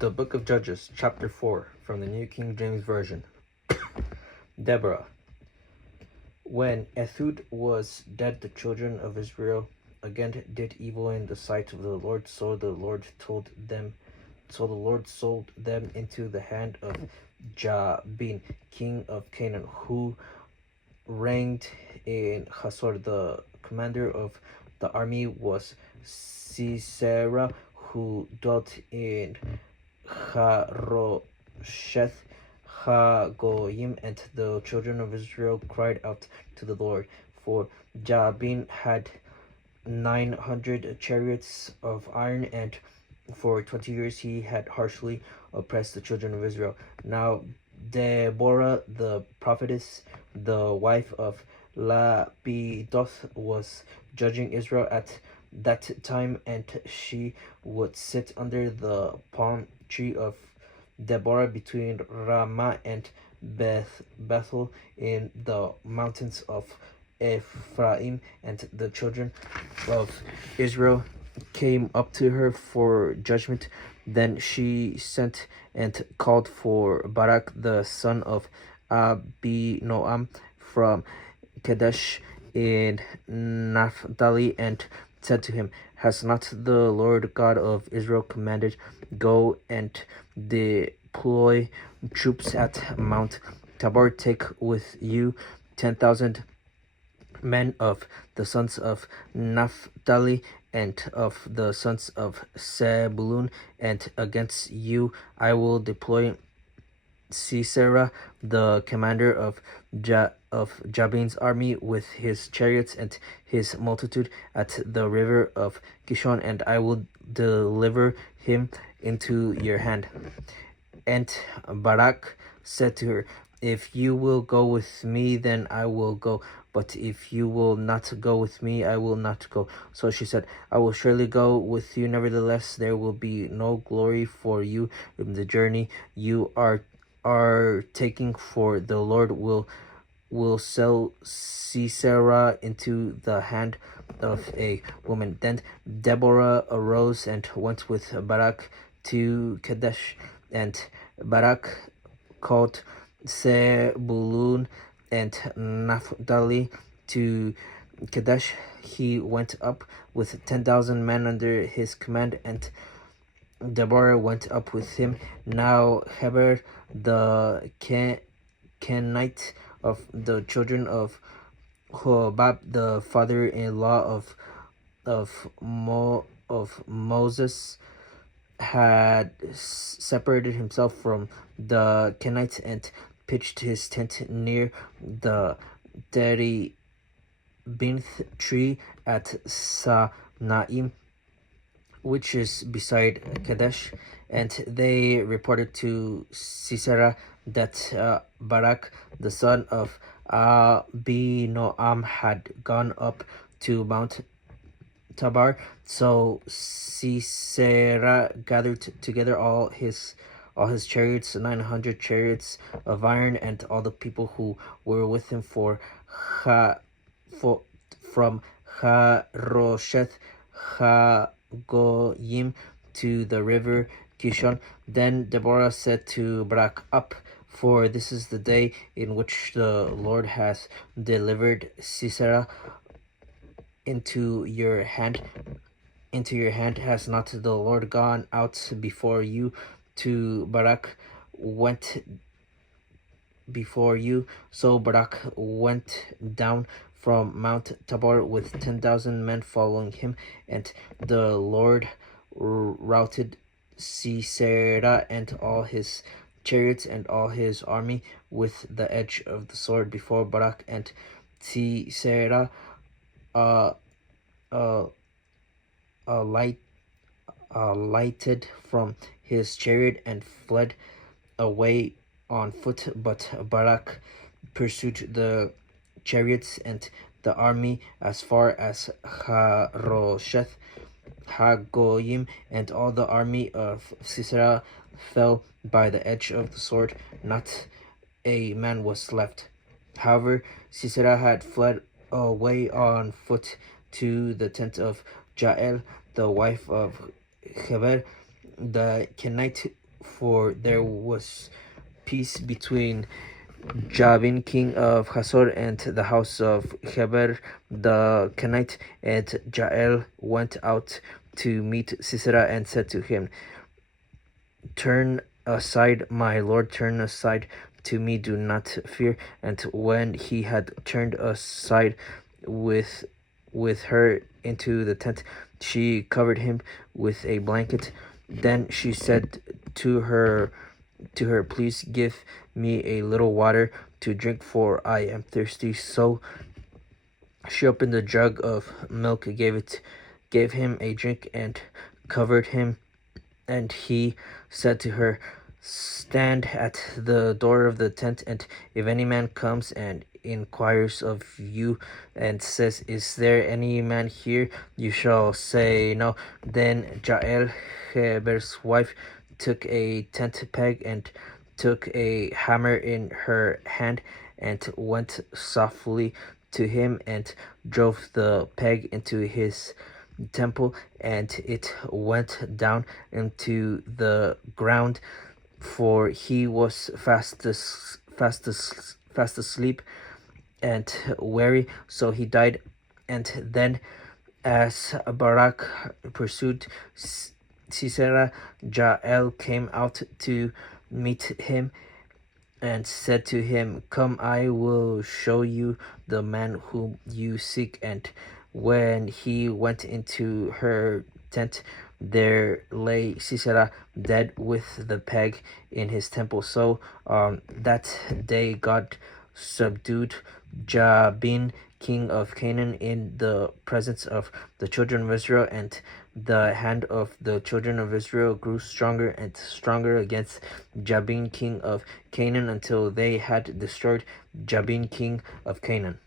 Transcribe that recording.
The Book of Judges, chapter 4, from the New King James Version. Deborah. When Ehud was dead, the children of Israel again did evil in the sight of the Lord, so the Lord sold them into the hand of Jabin, king of Canaan, who reigned in Hazor. The commander of the army was Sisera, who dwelt in Harosheth Hagoyim, and the children of Israel cried out to the Lord, for Jabin had 900 chariots of iron, and for 20 years he had harshly oppressed the children of Israel. Now Deborah the prophetess, the wife of Lapidoth, was judging Israel at that time, and she would sit under the palm tree of Deborah between Ramah and Bethel in the mountains of Ephraim, and the children of Israel came up to her for judgment. Then she sent and called for Barak the son of Abinoam from Kadesh in Naphtali, and said to him, Has not the Lord God of Israel commanded, Go and deploy troops at Mount Tabor? Take with you 10,000 men of the sons of Naphtali and of the sons of Zebulun, and against you I will deploy Sisera, the commander of Jabin's army, with his chariots and his multitude at the river of Kishon, and I will deliver him into your hand. And Barak said to her, If you will go with me, then I will go, but if you will not go with me, I will not go. So she said, I will surely go with you. Nevertheless, there will be no glory for you in the journey you are taking, for the Lord will sell Sisera into the hand of a woman. Then Deborah arose and went with Barak to Kadesh, and Barak called Zebulun and Naphtali to Kadesh. He went up with 10,000 men under his command, and Deborah went up with him. Now Heber the Kenite of the children of Hobab, the father-in-law of Moses, had separated himself from the Kenites and pitched his tent near the terebinth tree at Sanaim, which is beside Kadesh. And they reported to Sisera that Barak the son of Abinoam had gone up to Mount Tabor. So Sisera gathered together all his chariots, 900 chariots of iron, and all the people who were with him from Harosheth Hagoyim to the river Kishon. Then Deborah said to Barak, Up, for this is the day in which the Lord hath delivered Sisera into your hand. Has not the Lord gone out before you? To Barak went before you. So Barak went down from Mount Tabor with 10,000 men following him, and the Lord routed Sisera and all his chariots and all his army with the edge of the sword before Barak. And Sisera alighted from his chariot and fled away on foot, but Barak pursued the chariots and the army as far as Harosheth Hagoyim, and all the army of Sisera fell by the edge of the sword. Not a man was left. However, Sisera had fled away on foot to the tent of Jael, the wife of Heber the Kenite, for there was peace between Jabin, king of Hazor, and the house of Heber the Kenite. And Jael went out to meet Sisera and said to him, "Turn aside, my lord, turn aside to me, do not fear." And when he had turned aside with her into the tent, she covered him with a blanket. Then she said to her, "Please give me a little water to drink, for I am thirsty." So she opened a jug of milk, gave him a drink, and covered him. And he said to her, "Stand at the door of the tent, and if any man comes and inquires of you and says, 'Is there any man here?' you shall say, 'No.'" Then Jael, Heber's wife, took a tent peg and took a hammer in her hand and went softly to him and drove the peg into his temple, and it went down into the ground, for he was fast asleep and weary, so he died. And then, as Barak pursued Sisera, Jael came out to meet him and said to him, "Come, I will show you the man whom you seek." And when he went into her tent, there lay Sisera dead with the peg in his temple. So that day God subdued Jabin, king of Canaan, in the presence of the children of Israel, and the hand of the children of Israel grew stronger and stronger against Jabin, king of Canaan, until they had destroyed Jabin, king of Canaan.